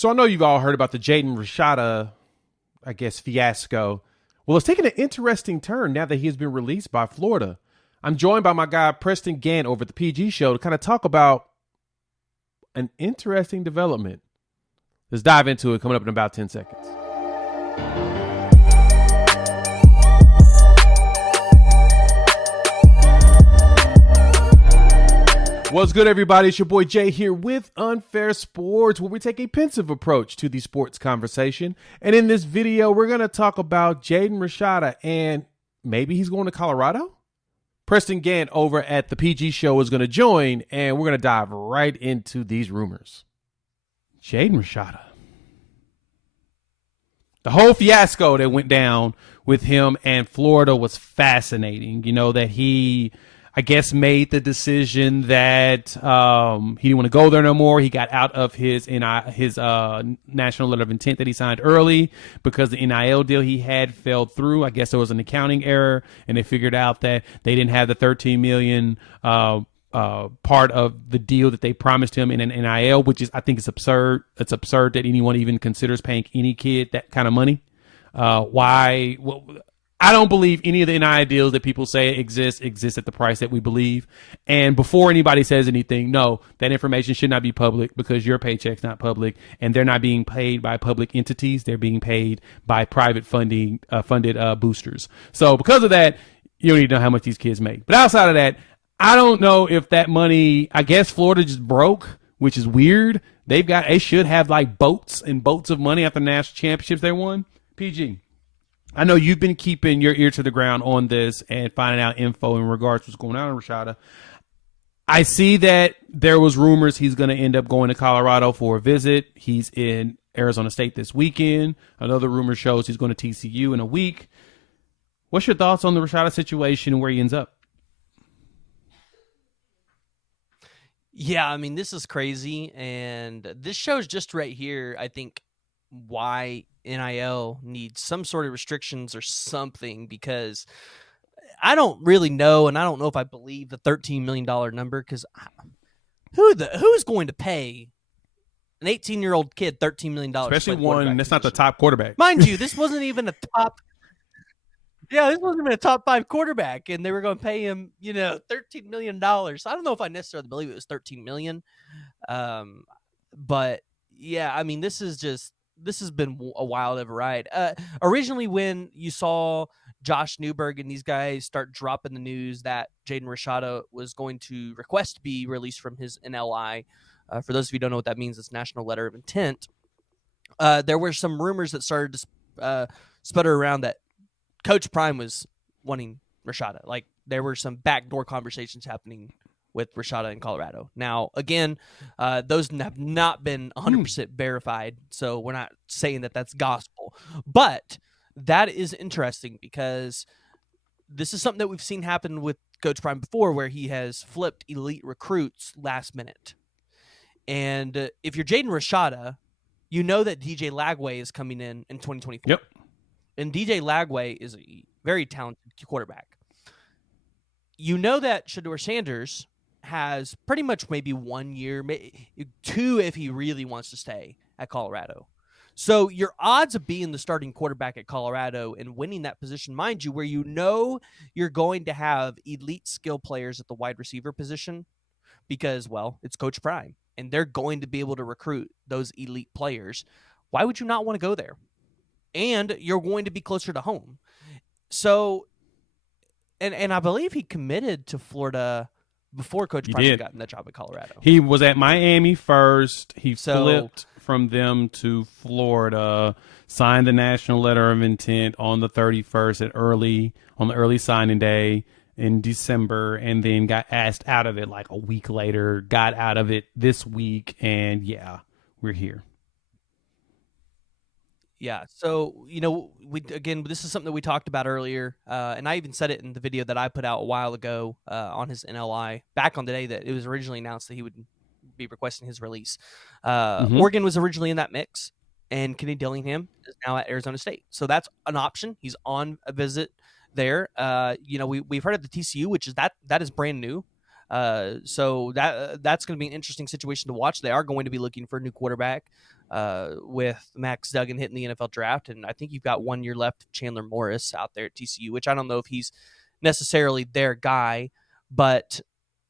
So I know you've all heard about the Jaden Rashada, I guess, fiasco. Well, it's taken an interesting turn now that he has been released by Florida. I'm joined by my guy, Preston Gant, over at the PG show to kind of talk about an interesting development. Let's dive into it coming up in about 10 seconds. What's good, everybody? It's your boy Jay here with Unfair Sports, where we take a pensive approach to the sports conversation. And in this video, we're going to talk about Jaden Rashada, and maybe he's going to Colorado? Preston Gant over at the PG show is going to join, and we're going to dive right into these rumors. Jaden Rashada. The whole fiasco that went down with him and Florida was fascinating. You know, that he, I guess, made the decision that he didn't want to go there no more. He got out of his national letter of intent that he signed early because the NIL deal he had fell through. I guess there was an accounting error, and they figured out that they didn't have the $13 million part of the deal that they promised him in an NIL, which is, I think, it's absurd. It's absurd that anyone even considers paying any kid that kind of money. Why? Well, I don't believe any of the NIL deals that people say exist at the price that we believe. And before anybody says anything, no, that information should not be public because your paycheck's not public, and they're not being paid by public entities. They're being paid by private funded boosters. So because of that, you don't need to know how much these kids make. But outside of that, I don't know if that money, I guess Florida just broke, which is weird. They should have like boats and boats of money after the national championships they won. PG, I know you've been keeping your ear to the ground on this and finding out info in regards to what's going on in Rashada. I see that there was rumors he's going to end up going to Colorado for a visit. He's in Arizona State this weekend. Another rumor shows he's going to TCU in a week. What's your thoughts on the Rashada situation and where he ends up? Yeah, I mean, this is crazy, and this shows just right here, I think, why NIL needs some sort of restrictions or something, because I don't really know, and I don't know if I believe the $13 million number, because who's going to pay an 18-year-old kid $13 million? Especially one that's not the top quarterback. Mind you, this wasn't even a top... Yeah, this wasn't even a top 5 quarterback, and they were going to pay him, $13 million. So I don't know if I necessarily believe it was $13 million. But yeah, I mean, this has been a wild of a ride. Originally, when you saw Josh Newberg and these guys start dropping the news that Jaden Rashada was going to request to be released from his NLI, for those of you who don't know what that means, it's National Letter of Intent. There were some rumors that started to sputter around that Coach Prime was wanting Rashada. Like, there were some backdoor conversations happening with Rashada in Colorado. Now, again, those have not been 100% verified, so we're not saying that that's gospel. But that is interesting because this is something that we've seen happen with Coach Prime before, where he has flipped elite recruits last minute. And if you're Jaden Rashada, you know that DJ Lagway is coming in 2024. Yep. And DJ Lagway is a very talented quarterback. You know that Shedeur Sanders has pretty much maybe 1 year, maybe 2 if he really wants to stay at Colorado. So your odds of being the starting quarterback at Colorado and winning that position, mind you, where you know you're going to have elite skill players at the wide receiver position because, well, it's Coach Prime, and they're going to be able to recruit those elite players. Why would you not want to go there? And you're going to be closer to home. So, and I believe he committed to Florida before Coach Prime got in that job at Colorado. He was at Miami first. He flipped from them to Florida, signed the National Letter of Intent on the 31st on the early signing day in December, and then got asked out of it like a week later, got out of it this week, and yeah, we're here. Yeah, so, this is something that we talked about earlier, and I even said it in the video that I put out a while ago on his NLI, back on the day that it was originally announced that he would be requesting his release. Oregon was originally in that mix, and Kenny Dillingham is now at Arizona State. So that's an option. He's on a visit there. We've heard of the TCU, which is that is brand new. So that's going to be an interesting situation to watch. They are going to be looking for a new quarterback. with Max Duggan hitting the NFL draft, and I think you've got 1 year left of Chandler Morris out there at TCU, which I don't know if he's necessarily their guy, but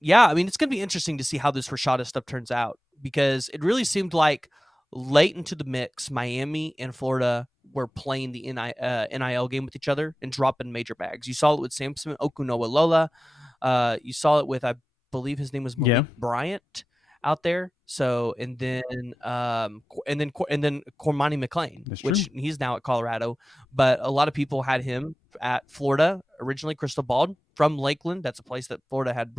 yeah, I mean, it's going to be interesting to see how this Rashada stuff turns out, because it really seemed like late into the mix, Miami and Florida were playing the NIL game with each other and dropping major bags. You saw it with Samson Okunawalola. You saw it with, I believe his name was Malik Bryant out there. So, and then Cormani McClain, which he's now at Colorado, but a lot of people had him at Florida originally. Crystal Ball from Lakeland, that's a place that Florida had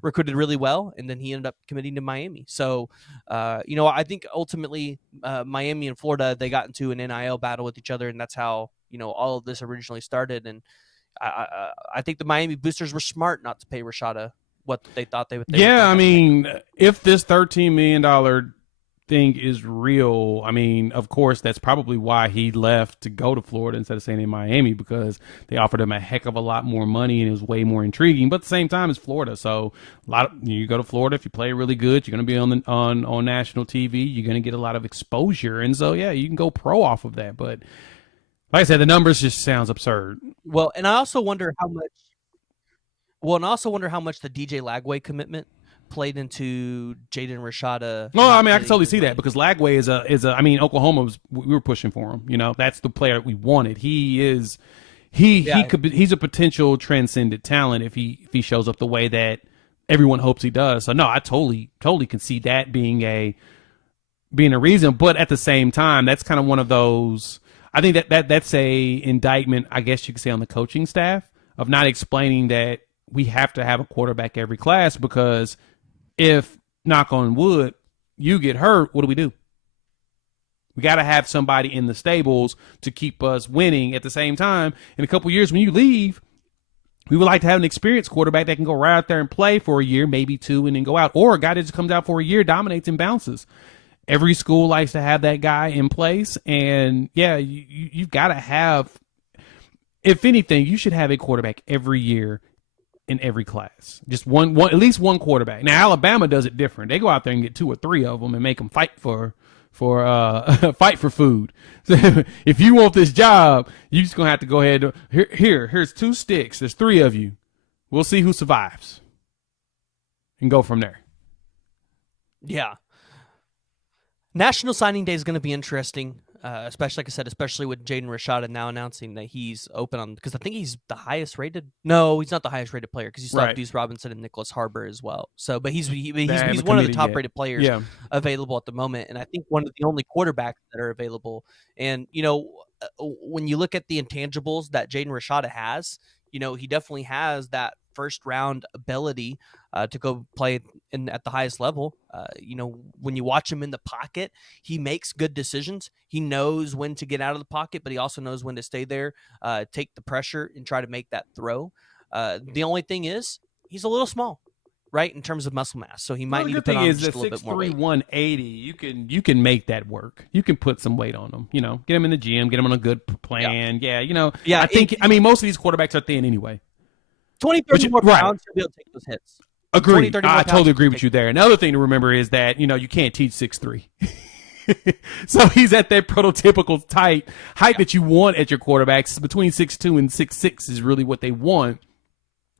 recruited really well, and then he ended up committing to Miami. So, I think ultimately Miami and Florida, they got into an NIL battle with each other, and that's how all of this originally started. And I think the Miami boosters were smart not to pay Rashada what they thought they would. I mean, if this $13 million thing is real, I mean, of course, that's probably why he left to go to Florida instead of staying in Miami, because they offered him a heck of a lot more money and it was way more intriguing. But at the same time, it's Florida, so you go to Florida, if you play really good, you're going to be on national TV. You're going to get a lot of exposure, and so you can go pro off of that. But like I said, the numbers just sounds absurd. Well, and I also wonder how much. Well, and I also wonder how much the DJ Lagway commitment played into Jaden Rashada. No, I mean, I can totally see that, because Lagway is a. I mean, Oklahoma we were pushing for him. That's the player we wanted. He's a potential transcendent talent if he shows up the way that everyone hopes he does. So no, I totally can see that being a reason. But at the same time, that's kind of one of those. I think that's a indictment, I guess you could say, on the coaching staff of not explaining that we have to have a quarterback every class, because if, knock on wood, you get hurt, what do? We got to have somebody in the stables to keep us winning. At the same time, in a couple of years when you leave, we would like to have an experienced quarterback that can go right out there and play for a year, maybe two, and then go out. Or a guy that just comes out for a year, dominates, and bounces. Every school likes to have that guy in place. And, you've got to have, if anything, you should have a quarterback every year in every class. Just one, at least one quarterback. Now, Alabama does it different. They go out there and get 2 or 3 of them and make them fight for fight for food. So if you want this job, you're just gonna have to go ahead. Here's 2 sticks. There's 3 of you. We'll see who survives, and go from there. Yeah. National Signing Day is going to be interesting. Especially, like I said, especially with Jaden Rashada now announcing that he's open on, because I think he's the highest rated. No, he's not the highest rated player, because you still have Deuce Robinson and Nicholas Harbor as well. So, but he's one of the top rated players available at the moment, and I think one of the only quarterbacks that are available. And when you look at the intangibles that Jaden Rashada has, he definitely has that first round ability to go play at the highest level. When you watch him in the pocket, he makes good decisions. He knows when to get out of the pocket, but he also knows when to stay there, take the pressure, and try to make that throw. The only thing is, he's a little small, right, in terms of muscle mass. So he might need to put on just a little bit more weight. 180, you can make that work. You can put some weight on him. Get him in the gym, get him on a good plan. I think most of these quarterbacks are thin anyway. 20, 30 more pounds to be able to take those hits. Agreed. I totally agree with you there. Another thing to remember is that, you can't teach 6'3". So he's at that prototypical height that you want at your quarterbacks. Between 6'2" and 6'6" is really what they want.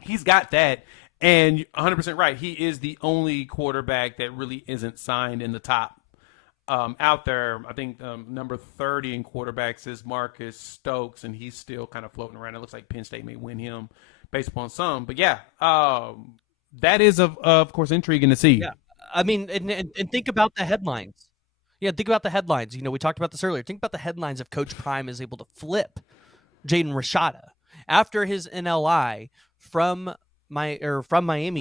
He's got that. And 100% right. He is the only quarterback that really isn't signed in the top out there. I think number 30 in quarterbacks is Marcus Stokes, and he's still kind of floating around. It looks like Penn State may win him based upon some. But, that is, of course, intriguing to see. Yeah, I mean, and think about the headlines. Yeah, think about the headlines. We talked about this earlier. Think about the headlines if Coach Prime is able to flip Jaden Rashada after his NLI from Miami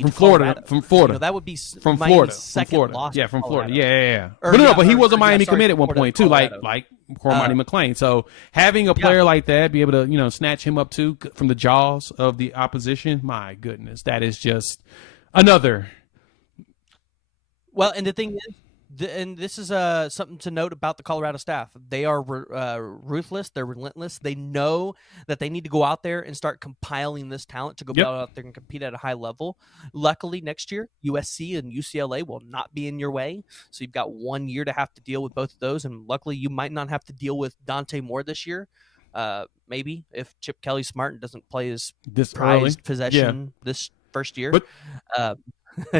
to Colorado. From Florida. That would be from Miami's Florida. second loss. Yeah, from Florida. Yeah. But he was a Miami commit at one point too, like Cormani McClain. So having a player like that be able to snatch him up too from the jaws of the opposition, my goodness, that is just another. Well, and the thing is, And this is something to note about the Colorado staff. They are ruthless. They're relentless. They know that they need to go out there and start compiling this talent to go Yep. out there and compete at a high level. Luckily, next year, USC and UCLA will not be in your way. So you've got 1 year to have to deal with both of those. And luckily, you might not have to deal with Dante Moore this year. Maybe if Chip Kelly smart and doesn't play his This early. prized possession this first year. But Uh,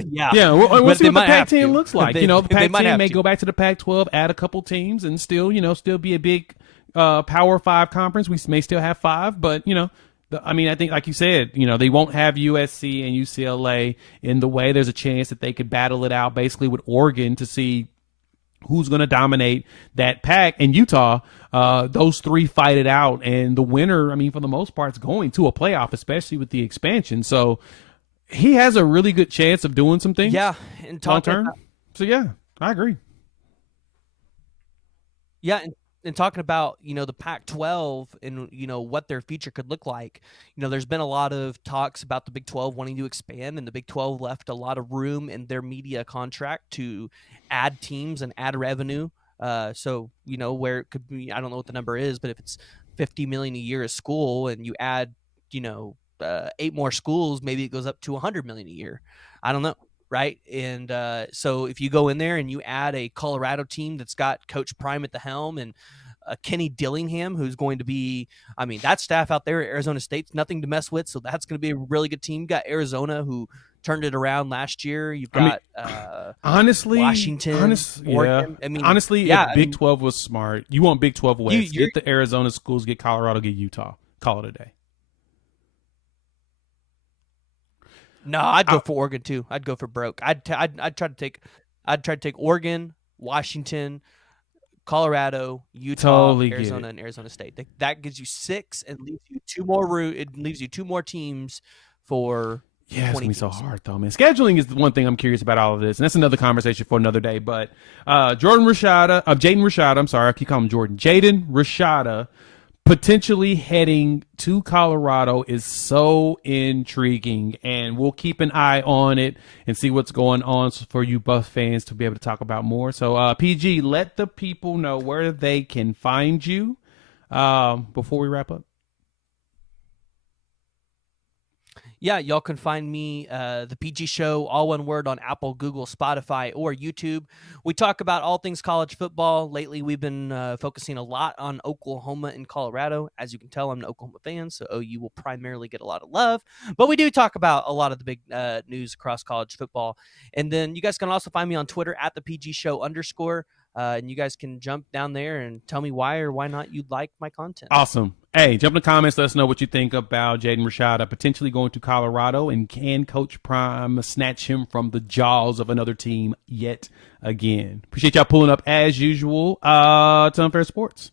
yeah, yeah, we'll but see they what the might have Pac-10 to. looks like. They- The they might Pac-10 have may to. go back to the Pac-12, add a couple teams, and still be a big Power 5 conference. We may still have 5, but I think, like you said, they won't have USC and UCLA in the way. There's a chance that they could battle it out basically with Oregon to see who's going to dominate that pack. And Utah, those three fight it out, and the winner, for the most part, is going to a playoff, especially with the expansion. So he has a really good chance of doing some things. Yeah, and long term. So yeah, I agree. Yeah, and talking about the Pac-12 and what their future could look like. There's been a lot of talks about the Big 12 wanting to expand, and the Big 12 left a lot of room in their media contract to add teams and add revenue. So where it could be, I don't know what the number is, but if it's $50 million a year a school, and you add 8 more schools, maybe it goes up to $100 million a year. I don't know. Right. And so if you go in there and you add a Colorado team that's got Coach Prime at the helm and Kenny Dillingham, who's going to be, that staff out there at Arizona State's nothing to mess with. So that's going to be a really good team. You got Arizona, who turned it around last year. You've got honestly, Washington, Oregon. If Big 12 was smart, you want Big 12 West. Get the Arizona schools, get Colorado, get Utah. Call it a day. No, I'd go for Oregon too. I'd go for broke. I'd try to take Oregon, Washington, Colorado, Utah, Arizona, and Arizona State. That gives you 6 and leaves you 2 more. It leaves you 2 more teams for. Yeah, it's gonna be so hard though, man. Scheduling is the one thing I'm curious about all of this, and that's another conversation for another day. But Jaden Rashada, I'm sorry, I keep calling him Jordan. Jaden Rashada potentially heading to Colorado is so intriguing, and we'll keep an eye on it and see what's going on for you Buff fans to be able to talk about more. So PG, let the people know where they can find you before we wrap up. Yeah, y'all can find me, The PG Show, all one word, on Apple, Google, Spotify, or YouTube. We talk about all things college football. Lately, we've been focusing a lot on Oklahoma and Colorado. As you can tell, I'm an Oklahoma fan, so OU will primarily get a lot of love. But we do talk about a lot of the big news across college football. And then you guys can also find me on Twitter at the PG Show _. And you guys can jump down there and tell me why or why not you like my content. Awesome. Hey, jump in the comments. Let us know what you think about Jaden Rashada potentially going to Colorado, and can Coach Prime snatch him from the jaws of another team yet again? Appreciate y'all pulling up as usual to Unfair Sports.